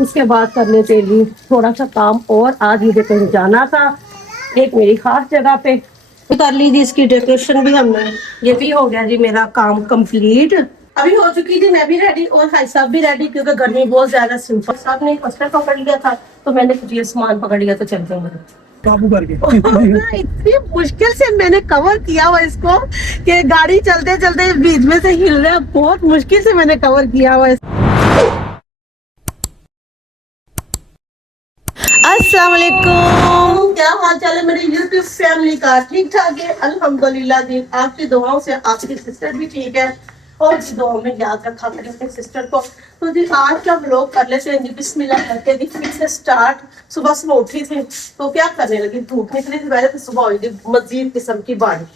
उसके बाद कर लेते जी थोड़ा सा काम और आज मुझे कहीं जाना था एक मेरी खास जगह पे। कर ली जी इसकी डेकोरेशन भी हमने, ये भी हो गया जी मेरा काम कंप्लीट। अभी हो चुकी थी मैं भी रेडी और भाई साहब भी रेडी क्योंकि गर्मी बहुत ज्यादा। सिंपल साहब ने कस्टर्ड पकड़ लिया था तो मैंने कुछ ये सामान पकड़ लिया तो चलते हैं काबू करके। इतनी मुश्किल से मैंने कवर किया हुआ इसको कि गाड़ी चलते चलते बीच में से हिल रहा है, बहुत मुश्किल से मैंने कवर किया हुआ। अस्सलाम वालेकुम, क्या हाल चाल है मेरे यूट्यूब फैमिली का? ठीक ठाक है अल्हम्दुलिल्लाह जी। आपकी दुआओं से आपकी सिस्टर भी ठीक है और दुआओं में याद रखा करें अपने सिस्टर को। तो जी आज का व्लॉग कर लेते हैं जी, बिस्मिल्लाह करके जी फिर से स्टार्ट। सुबह सुबह उठी थी तो क्या करने लगी, धूप निकली थी पहले तो सुबह हुई थी मजीद किस्म की बारिश,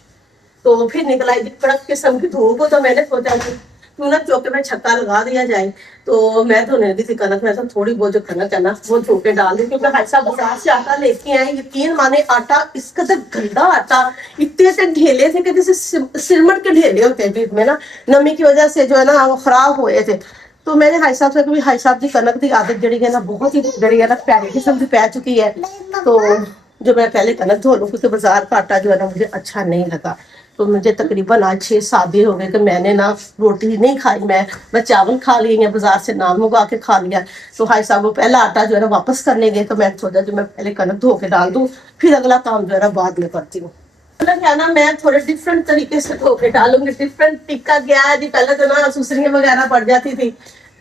तो फिर निकल आई थी कड़क किस्म की धूप। तो मैंने सोचा क्यों ना चौके में छक्का लगा दिया जाए। तो मैं धोने लगी थी कनक, मैं तो थोड़ी बहुत जो कनक है ना वो धो के डाल दी क्योंकि भाई साहब बाजार से आटा लेके आए। यकीन माने आटा इसका तो गंदा आटा, इतने से ढेले थे कि जैसे सिरमट के ढेले होते हैं बीच में ना, नमी की वजह से जो है ना वो खराब हुए थे। तो मैंने भाई साहब से कभी भाई साहब की कनक की आदत जड़ी है ना बहुत ही जड़ी है ना प्यारी किस्म की पै चुकी है। तो जो मैं पहले कनक धो लूँ क्योंकि बाजार का आटा जो है ना मुझे अच्छा नहीं लगा। तो मुझे तकरीबन आज 6-7 दिन हो गए कि मैंने ना रोटी नहीं खाई, मैं चावल खा लिए या बाजार से नान मंगा के खा लिया। तो भाई साहब वो पहला आटा जो है ना वापस करने गए तो मैं सोचा जो मैं पहले कनक धो के डाल दूं फिर अगला काम जो है ना बाद में करती हूँ। क्या ना मैं थोड़े डिफरेंट तरीके से धो के डालूंगी। डिफरेंट टिक्का क्या है जी, पहले तो ना सुसरियां वगैरह पड़ जाती थी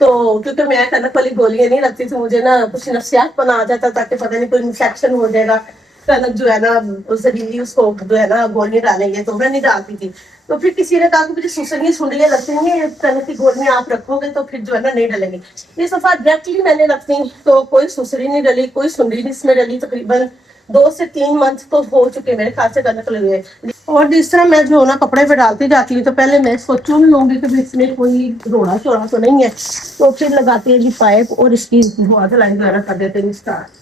तो क्योंकि मैं कनक वाली गोलियां नहीं रखती थी, मुझे ना कुछ नफसियात बना आ जाता ताकि पता नहीं कोई इन्फेक्शन हो जाएगा। कनक जो है ना जहरीली उसको जो है ना गोलियां डालेंगे तो मैं नहीं डालती थी। तो फिर किसी ने कहा कि मुझे सुसरियां सुंडियां लगती हैं, कनक की गोलियां आप रखोगे तो फिर जो है ना नहीं डलेंगे। इस दफा डायरेक्टली मैंने रखती तो कोई सुसरी नहीं डली, कोई सुंडी नहीं इसमें डली। तकरीबन 2 से 3 मंथ तो हो चुके मेरे ख्याल से कनक लगे। और जिस तरह मैं जो ना कपड़े पे डालती जाती हूँ तो पहले मैं सोचूं लूंगी कि इसमें कोई रोड़ा चोड़ा तो नहीं है, तो फिर लगाती है जी पाइप और इसकी धुआं धलाई वगैरह कर देते हैं स्टार्ट।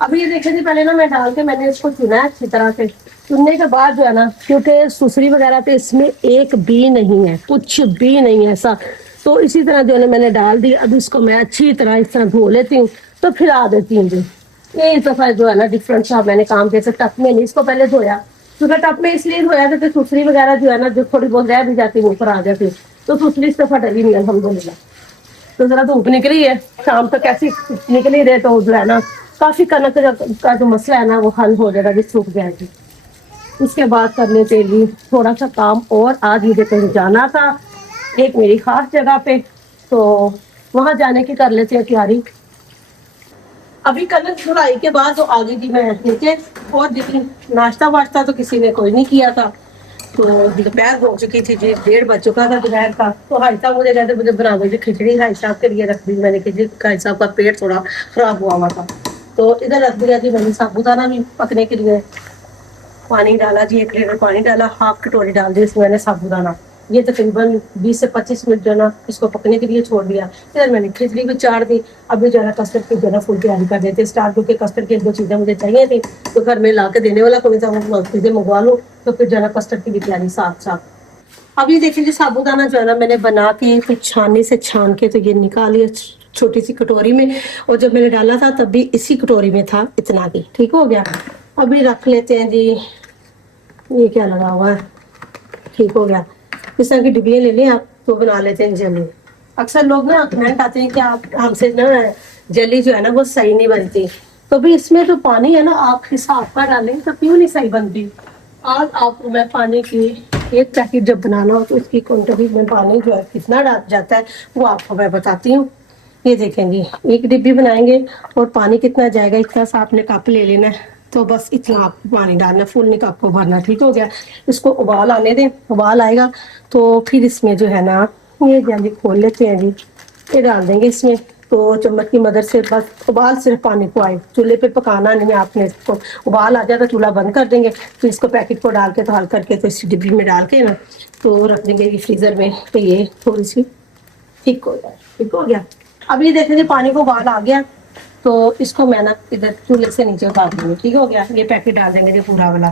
अभी ये देखे थी पहले ना मैं डाल के मैंने इसको चुना है अच्छी तरह से। चुनने के बाद जो है ना क्योंकि सुसरी वगैरह तो इसमें एक भी नहीं है, कुछ भी नहीं है ऐसा। तो इसी तरह जो है ना मैंने डाल दी। अब इसको मैं अच्छी तरह इस तरह धो लेती हूँ तो फिर आ देती हूँ जी। ये इस दफा जो है ना डिफरेंट सा मैंने काम किया। टप में नहीं इसको पहले धोया क्योंकि टप में इसलिए धोया था कि सुसरी वगैरह जो है ना जो थोड़ी बहुत रह भी जाती है ऊपर आ जाती। तो सुसरी इस दफा डली नहीं अल्हम्दुलिल्लाह। तो जरा धूप निकली है शाम तक ऐसी निकली रहे तो जो है ना काफी कनक का जो मसला है ना वो हल हो जाएगा जी, सूख जाएगी। उसके बाद कर लेते जी थोड़ा सा काम और आज मुझे कहीं जाना था एक मेरी खास जगह पे, तो वहां जाने की कर लेते हैं तैयारी। अभी कनक धुलाई के बाद तो आ गई थी मैं नीचे और देखी नाश्ता वाश्ता तो किसी ने कोई नहीं किया था। तो दोपहर हो चुकी थी जी, 1:30 बज चुका था दोपहर का। तो भाई साहब मुझे कहते मुझे बना दो खिचड़ी, भाई साहब के लिए रख दी मैंने खिचड़ी। भाई साहब का पेट थोड़ा खराब हुआ था तो इधर रख दिया जी मैंने साबूदाना भी पकने के लिए। पानी डाला जी, 1 लीटर पानी डाला, हाफ कटोरी डाल दी इसमें मैंने साबूदाना। ये तकरीबन 20 से 25 मिनट जो ना इसको पकने के लिए छोड़ दिया। फिर मैंने खिचड़ी भी चाड़ दी। अभी जो है कस्टर्ड की जो है फुल तैयारी कर देते स्टार्ट क्योंकि कस्टर्ड की 2 चीजें मुझे चाहिए थी तो घर में ला के देने वाला कोई था, चीजें मंगवा लो तो फिर जो है कस्टर्ड की भी तैयारी साथ साथ। अब ये देखिए जी साबूदाना जो है ना मैंने बना के फिर छाननी से छान के तो ये निकालिए छोटी सी कटोरी में। और जब मैंने डाला था तब भी इसी कटोरी में था इतना की, ठीक हो गया। अभी रख लेते हैं जी, ये क्या लगा हुआ है, ठीक हो गया। इस तरह की डिब्बियाँ ले लें आप तो बना लेते हैं जली। अक्सर लोग ना कमेंट आते हैं कि आप हमसे ना जली जो है ना वो सही नहीं बनती। तो भी इसमें जो पानी है ना आप हिसाब का डालें तो क्यों नहीं सही बनती। आज आपको मैं पानी की 1 पैकेट जब बनाना हो तो उसकी क्वांटिटी में पानी जो है कितना जाता है वो आपको मैं बताती हूँ। ये देखेंगे 1 डिब्बी बनाएंगे और पानी कितना जाएगा इतना सा आपने कप ले लेना है। तो बस इतना आपको पानी डालना, फुल नहीं कप को भरना, ठीक हो गया। इसको उबाल आने दें, उबाल आएगा तो फिर इसमें जो है ना ये जल्दी खोल लेते हैं जी, ये डाल देंगे इसमें। तो चम्मच की मदद से बस उबाल सिर्फ पानी को आए, चूल्हे पे पकाना नहीं है आपने। इसको उबाल आ जाए तो चूल्हा बंद कर देंगे। तो इसको पैकेट को डाल के तो हल करके तो इस डिब्बी में डाल के ना तो रख देंगे ये फ्रीजर में। तो ये थोड़ी सी ठीक हो जाए, ठीक हो गया। अब ये देखेंगे पानी को उबाल आ गया तो इसको मैं ना इधर चूल्हे से नीचे उतार दूंगी, ठीक हो गया। ये पैकेट डाल देंगे जो पूरा वाला।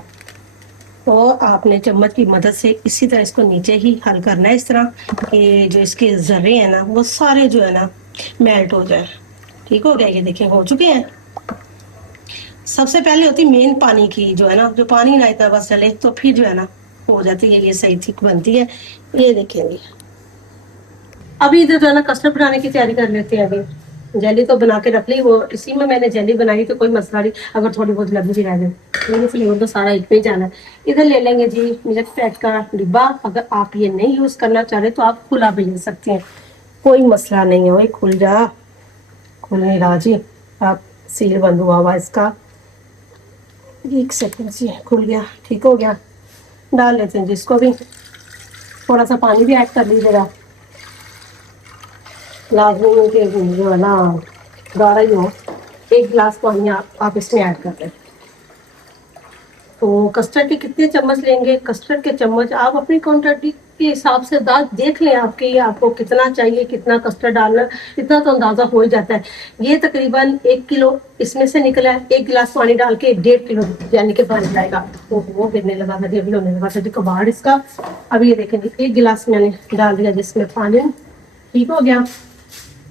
तो आपने चम्मच की मदद से इसी तरह इसको नीचे ही हल करना है इस तरह कि जो इसके जर्रे हैं ना वो सारे जो है ना मेल्ट हो जाए। ठीक हो गया, ये देखिए हो चुके हैं। सबसे पहले होती मेन पानी की जो है ना, जो पानी ना इतना बस चले तो फिर जो है ना हो जाती है ये सही ठीक बनती है। ये देखेंगे अभी इधर जो है ना कस्टर्ड बनाने की तैयारी कर लेते हैं। अभी जेली तो बना के रख ली, वो इसी में मैंने जेली बनाई तो कोई मसला नहीं, अगर थोड़ी बहुत लगी भी रह जाए फ्लेवर तो सारा एक पे ही जाना है। इधर ले लेंगे जी मिल्क फैट का डिब्बा। अगर आप ये नहीं यूज करना चाह रहे तो आप खुला भी ले सकते हैं, कोई मसला नहीं है। वही खुल जा, खुल नहीं रहा जी, आप सील बंद हुआ हुआ इसका। एक सेकंड जी, खुल गया, ठीक हो गया। डाल लेते हैं जिसको भी, थोड़ा सा पानी भी ऐड कर लीजिएगा, लाजमी है कि जो है ना गाढ़ा ही हो। 1 गिलास पानी आप इसमें ऐड कर लें। तो कस्टर्ड के कितने चम्मच लेंगे, कस्टर्ड के चम्मच आप अपनी क्वांटिटी के हिसाब से दाद देख लें आपके, आपको कितना चाहिए, कितना कस्टर्ड डालना, इतना तो अंदाजा हो ही जाता है। ये तकरीबन 1 किलो इसमें से निकला है। 1 गिलास पानी डाल के 1.5 किलो यानी कि बन जाएगा। तो वो गिरने लगा था, अभी होने लगा था कबाड़ इसका। अब ये देखेंगे 1 गिलास मैंने डाल दिया जिसमें पानी, ठीक हो गया।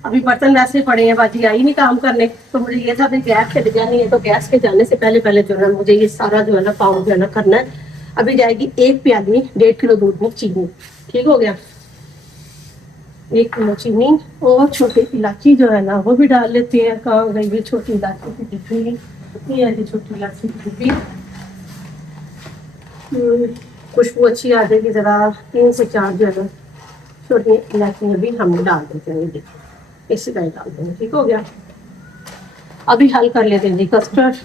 अभी बर्तन वैसे पड़े हैं, बाजी आई नहीं काम करने, तो मुझे ये था कि गैस चली जानी है, तो गैस के जाने से पहले पहले जो है मुझे ये सारा जो है ना काम जो है ना करना है। अभी जाएगी 1 प्याली 1.5 किलो दूध में चीनी, ठीक हो गया। 1 किलो चीनी और छोटी इलायची जो है ना वो भी डाल लेते हैं। कहाँ गई भी छोटी इलायची की डिब्बी, ये छोटी इलायची की डिब्बी। खुशबू अच्छी आ जाएगी, जरा 3 से 4 जो है ना छोटी इलायची भी हम डाल देते हैं। देखिए इसी तरह डाल देंगे, ठीक हो गया। अभी हल कर लेते हैं जी कस्टर्ड।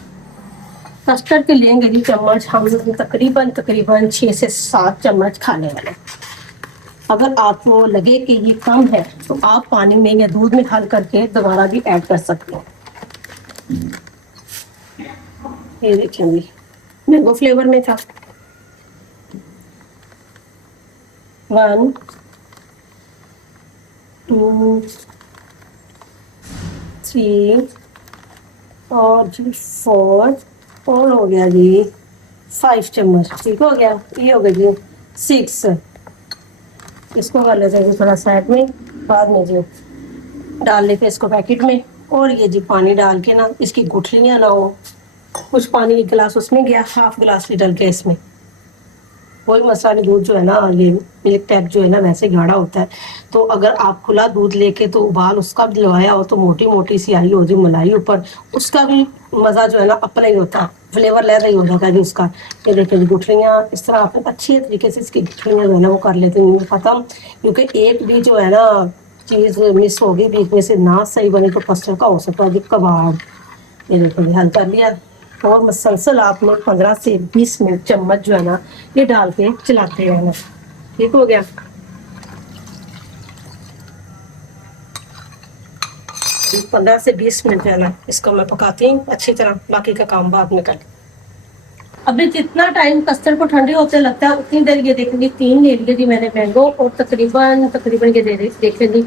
कस्टर्ड के लेंगे जी चम्मच हम तकरीबन 6 से 7 चम्मच खाने वाले। अगर आपको लगे कि ये कम है तो आप पानी में या दूध में हल करके दोबारा भी ऐड कर सकते हैं। ये देखेंगे मैंगो फ्लेवर में था। 1 2 3 और जी 4 और हो गया जी 5 चम्मच, ठीक हो गया। ये हो गया जी 6। इसको कर लेते हैं थोड़ा साइड में, बाद में जी डाल लेते हैं इसको पैकेट में। और ये जी पानी डाल के ना इसकी गुठलियाँ ना हो, कुछ पानी 1 गिलास उसमें गया, 1/2 गिलास भी डल के इसमें, कोई मसला नहीं। दूध जो है ना ये मिल्क टैप जो है ना वैसे गाढ़ा होता है, तो अगर आप खुला दूध लेके तो उबाल उसका भी लगाया हो तो मोटी मोटी सी आई हो जी मलाई ऊपर, उसका भी मज़ा जो है ना अपना ही होता है, फ्लेवर ले रही हो जाता है जी उसका। ये देखिए गुठलियाँ इस तरह आपने अच्छी तरीके से इसकी गुठलियाँ जो है ना वो कर लेते हैं ख़त्म, क्योंकि एक भी जो है ना चीज़ मिस होगी बीच में से ना सही बने तो कस्टर्ड का हो सकता है जी कबाब। ये देखिए हल कर लिया। और मसलसल आपने 15 से 20 मिनट चम्मच जो है ना ये डाल के चलाते रहना, ठीक हो गया। अभी 15 से 20 मिनट जो है ना इसको मैं पकाती हूँ अच्छी तरह, बाकी का काम बाद में कर। अभी जितना टाइम कस्टर्ड को ठंडे होते लगता है उतनी देर ये देखेंगे 3 ले लिए जी मैंने मैंगो, और तकरीबन ये देखेंगे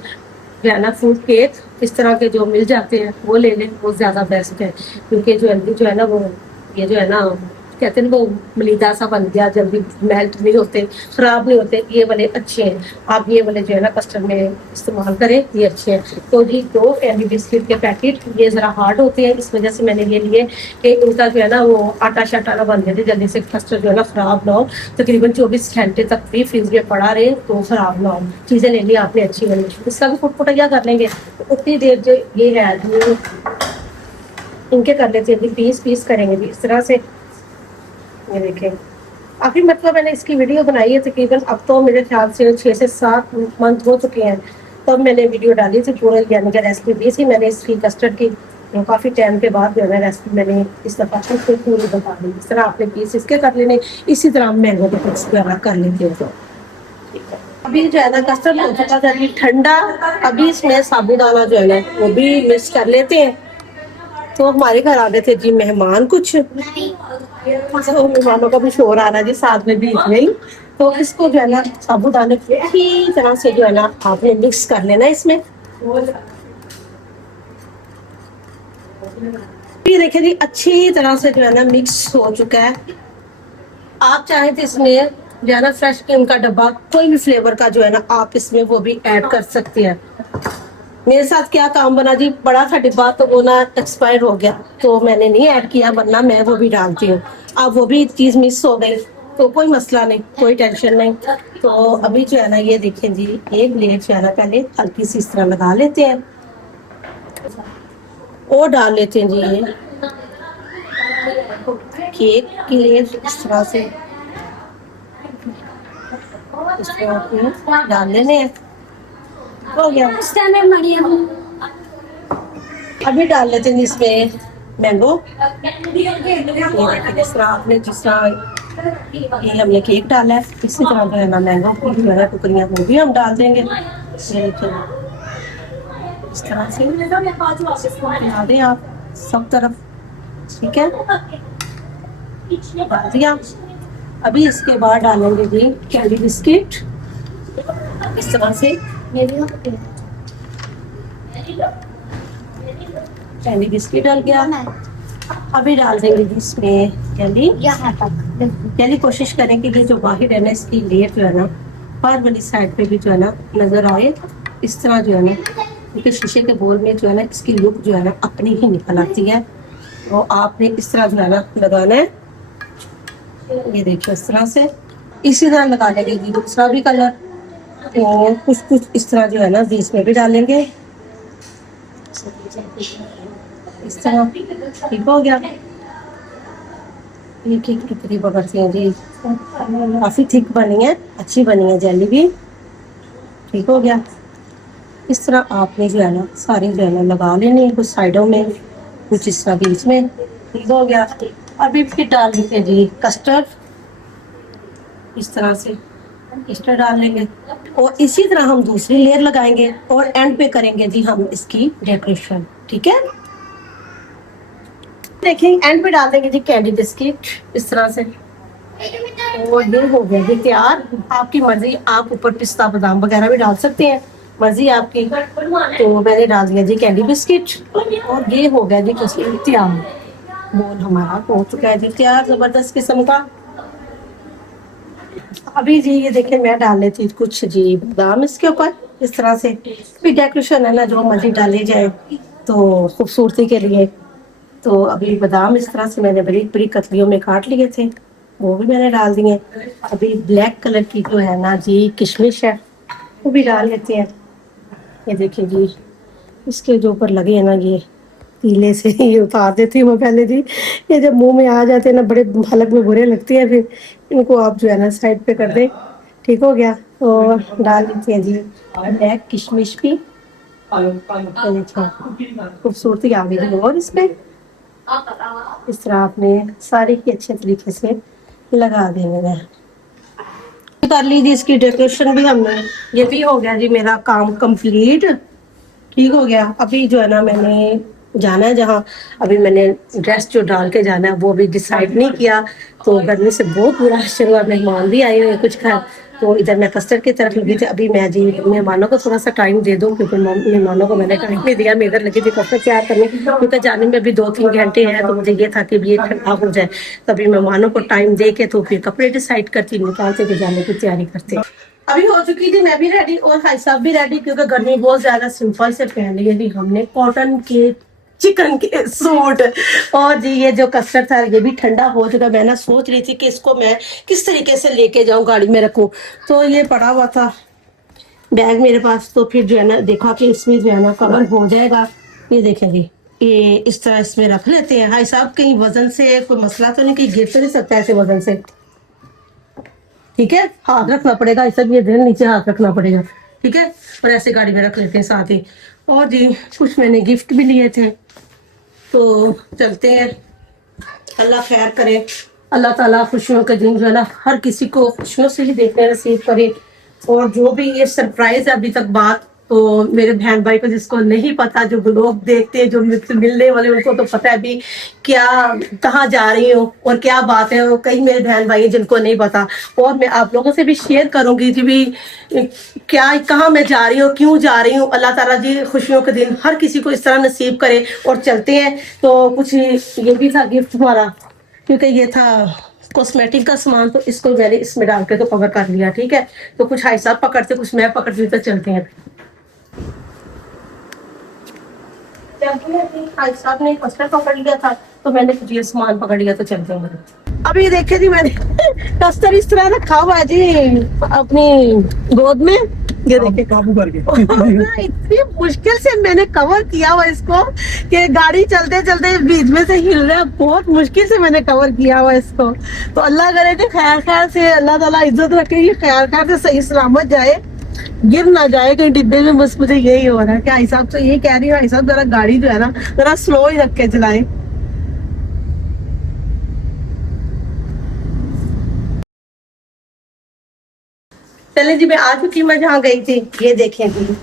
जो है ना फ्रूट केक इस तरह के जो मिल जाते हैं वो ले लें, वो ज़्यादा बेस्ट है। क्योंकि ज्वेलरी जो है ना वो ये जो है ना कहते हैं वो मलीदा सा बन गया, जल्दी मेल्ट नहीं होते, ख़राब नहीं होते। ये वाले अच्छे हैं, आप ये वाले जो है ना कस्टर्ड में इस्तेमाल करें, ये अच्छे हैं। तो जी 2 कैंडी बिस्किट के पैकेट, ये ज़रा हार्ड होते हैं इस वजह से मैंने ये लिए कि इनका जो है ना वो आटा शाटा ना बन जाते जल्दी से, कस्टर्ड जो है ना ख़राब ना हो। तकरीबन 24 घंटे तक भी फ्रिज में पड़ा रहे तो ख़राब ना हो। चीज़ें ले ली आपने अच्छी वाली, इसका भी फुटफुटिया कर लेंगे। उतनी देर जो ये है इनके कर लेते हैं, पीस करेंगे भी इस तरह से। ये देखें काफ़ी मतलब मैंने इसकी वीडियो बनाई है तकरीबन, अब तो मेरे ख्याल से 6 से 7 मंथ हो चुके हैं तब मैंने वीडियो डाली थी पूरा, यानी कि रेसिपी दी थी मैंने इसकी कस्टर्ड की। काफ़ी टाइम के बाद जो है रेसिपी मैंने इस दफ़ा पूरी बता दी। इस तरह आपने पीस इसके कर लेने, इसी तरह मैंगो के पीस कर लेते हो। तो अभी जो है ना कस्टर्ड हो चुका था ठंडा, अभी इसमें साबुदाना जो है ना वो भी मिक्स कर लेते हैं। तो हमारे घर आ गए थे जी मेहमान कुछ, तो मेहमानों का भी शोर आ रहा है जी साथ में बीच में ही। तो इसको जो है ना साबुदाने अच्छी तरह से जो है ना आपने मिक्स कर लेना इसमें। ये देखिए जी अच्छी तरह से जो है ना मिक्स हो चुका है। आप चाहें तो इसमें जो है ना फ्रेश क्रीम का डब्बा कोई भी फ्लेवर का जो है ना आप इसमें वो भी ऐड कर सकते हैं। मेरे साथ क्या काम बना जी, बड़ा था डिब्बा तो वो ना एक्सपायर हो गया, तो मैंने नहीं ऐड किया, वरना मैं वो भी डालती हूँ। अब वो भी चीज़ मिस हो गई तो कोई मसला नहीं, कोई टेंशन नहीं। तो अभी जो है ना ये देखें जी, एक लेयर जो है ना पहले हल्की सी इस तरह लगा लेते हैं और डाल लेते हैं जी ये केक की लेयर इस तरह से, इस तरह के डाल लेने हैं। हो गया। अभी डाल लेते हैं इसमें मैंगो। इस तरह आपने जिस तरह ये हमने केक डाला है, इसी तरह जो है ना मैंगो की जो है ना टुकड़ियाँ वो भी हम डाल देंगे। ये तो इस तरह से बना दें आप सब तरफ, ठीक है, डाल दिया। अभी इसके बाद डालेंगे जी कैंडी बिस्किट इस तरह से, कैंडी बिस्किट डाल गया। अभी डाल देंगे जी इसमें कैंडी। कैंडी कोशिश करेंगे कि जो बाहर है ना इसकी लेयर जो है ना बाहर वाली साइड पे भी जो है ना नजर आए, इस तरह जो है ना, क्योंकि शीशे के बोल में जो है ना इसकी लुक जो है ना अपनी ही निकल आती है। तो आपने इस तरह जो है ना लगाना है, ये देखिए इस तरह से, इसी तरह लगा लेंगे जी दूसरा भी कलर। तो कुछ कुछ इस तरह जो है ना जी इसमें भी डालेंगे इस तरह, ठीक हो गया। ये केक कितनी पकड़ती है जी, काफी थिक बनी है, अच्छी बनी है जेली भी, ठीक हो गया। इस तरह आपने जो है ना सारी जो है ना लगा लेनी है, कुछ साइडों में कुछ इस तरह बीच में, ठीक हो गया। अभी फिर डाल देते हैं जी कस्टर्ड, इस तरह से कस्टर्ड डाल लेंगे और इसी तरह हम दूसरी लेयर लगाएंगे और एंड पे करेंगे जी हम इसकी डेकोरेशन, ठीक है। देखिए एंड पे डाल देंगे जी कैंडी बिस्किट इस तरह से, और ये हो गया जी तैयार। आपकी मर्जी, आप ऊपर पिस्ता बादाम वगैरह भी डाल सकते हैं, मर्जी आपकी। तो मैंने डाल दिया जी कैंडी बिस्किट और ये हो गया जी कस्टर्ड तैयार। बोल हमारा हो चुका है जी तैयार, जबरदस्त किस्म का। अभी जी ये देखिए मैं डाल लेती हूँ कुछ जी बादाम इसके ऊपर इस तरह से, भी डेकोरेशन है ना जो मर्जी डाले जाए तो खूबसूरती के लिए। तो अभी बादाम इस तरह से मैंने बड़ी बड़ी कतलियों में काट लिए थे, वो भी मैंने डाल दिए। अभी ब्लैक कलर की जो है ना जी किशमिश है वो भी डाल लेते हैं। ये देखिए जी इसके जो ऊपर लगे हैं ना ये पीले से ये उतार देती हूँ मैं पहले जी, ये जब मुंह में आ जाते हैं ना बड़े हलक में बुरे लगते हैं, फिर इनको आप जो है ना साइड पे कर दें, ठीक हो गया। और डाल देते हैं जी ब्लैक किशमिश भी, खूबसूरती आ गई और इसमें इस तरह आपने सारी की अच्छे तरीके से लगा देना है। कर लीजिए इसकी डेकोरेशन भी हमने, ये भी हो गया जी मेरा काम कंप्लीट, ठीक हो गया। अभी जो है ना मैंने जाना है जहाँ, अभी मैंने ड्रेस जो डाल के जाना है वो अभी डिसाइड नहीं किया। तो गर्मी से बहुत बुरा हाल हुआ, मेहमान भी आए हुए हैं कुछ घर, तो इधर मैं कस्टर्ड की तरफ लगी थी। अभी मैं जी मेहमानों को थोड़ा सा टाइम दे दूँ, क्योंकि मेहमानों को मैंने टाइम नहीं दिया, मैं इधर लगी थी कस्टर्ड तैयार करने, क्योंकि जाने में अभी 2-3 घंटे हैं। तो मुझे ये था कि ये ठंडा हो जाए, तभी मेहमानों को टाइम दे के तो फिर कपड़े डिसाइड करती, निकालते थे जाने की तैयारी करते। अभी हो चुकी थी मैं भी रेडी और भाई साहब भी रेडी, क्योंकि गर्मी बहुत ज्यादा। सिंपल से पहन लिए थी हमने कॉटन के चिकन के सूट, और जी ये जो कस्टर्ड था ये भी ठंडा हो चुका। मैं ना सोच रही थी कि इसको मैं किस तरीके से लेके जाऊं, गाड़ी में रखूं, तो ये पड़ा हुआ था बैग मेरे पास। तो फिर जो है ना देखा कि इसमें जो है ना कवर हो जाएगा। ये देखें जी ये इस तरह इसमें रख लेते हैं। भाई साहब कहीं वजन से कोई मसला तो नहीं, कहीं गिर तो नहीं सकता ऐसे वजन से, ठीक है। हाथ रखना पड़ेगा, इस सब ये दिन नीचे हाथ रखना पड़ेगा, ठीक है। और ऐसे गाड़ी में रख लेते हैं साथ ही। और जी कुछ मैंने गिफ्ट भी लिए थे, तो चलते हैं। अल्लाह खैर करे, अल्लाह ताला खुशियों के दिन जो है ना हर किसी को खुशियों से ही देखने नसीब करे। और जो भी ये सरप्राइज है अभी तक बात, तो मेरे बहन भाई को जिसको नहीं पता, जो लोग देखते हैं, जो मुझसे मिलने वाले, उनको तो पता है भी क्या कहाँ जा रही हूँ और क्या बात है। और कई मेरे बहन भाई हैं जिनको नहीं पता, और मैं आप लोगों से भी शेयर करूंगी कि भी क्या कहाँ मैं जा रही हूँ, क्यों जा रही हूँ। अल्लाह ताला जी खुशियों के दिन हर किसी को इस तरह नसीब करे। और चलते हैं। तो कुछ ये भी था गिफ्ट हमारा, क्योंकि ये था कॉस्मेटिक का सामान, तो इसको मैंने इसमें डाल के तो कवर कर लिया, ठीक है। तो कुछ भाई साहब पकड़ते, कुछ मैं पकड़ती, तो चलते हैं। कहती है कि भाई साहब ने कस्टर्ड पकड़ लिया था, तो मैंने कुछ ये सामान पकड़ लिया, तो चलते हैं मेरे। अभी देखे जी मैंने कस्टर्ड इस तरह रखा हुआ है जी अपनी गोद में, ये देखे काबू करके इतनी मुश्किल से मैंने कवर किया हुआ इसको कि गाड़ी चलते चलते बीच में से हिल रहा है, बहुत मुश्किल से मैंने कवर किया हुआ इसको। तो अल्लाह करे कि खैर खैर से अल्लाह ताला इज्जत रखे, ये खैर खैर से सही सलामत जाए, गिर ना जाए कहीं डिब्बे में। बस मुझे यही हो रहा है कि भाई साहब तो ये कह रही है, भाई साहब जरा गाड़ी जो है ना जरा स्लो ही रख के चलाएं। चले जी, मैं आ चुकी, मैं जहाँ गई थी, ये देखें जी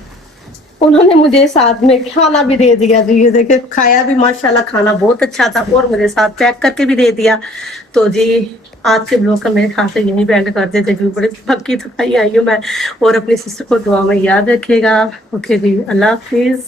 उन्होंने मुझे साथ में खाना भी दे दिया जी, ये देखे खाया भी, माशाल्लाह खाना बहुत अच्छा था, और मुझे साथ पैक करके भी दे दिया। तो जी आज के ब्लॉग का मेरे ख्याल से यहीं बैंड करते थे जी, बड़े थकी थकाई आई हूँ मैं, और अपनी सिस्टर को दुआ में याद रखिएगा। ओके जी, अल्लाह हाफिज।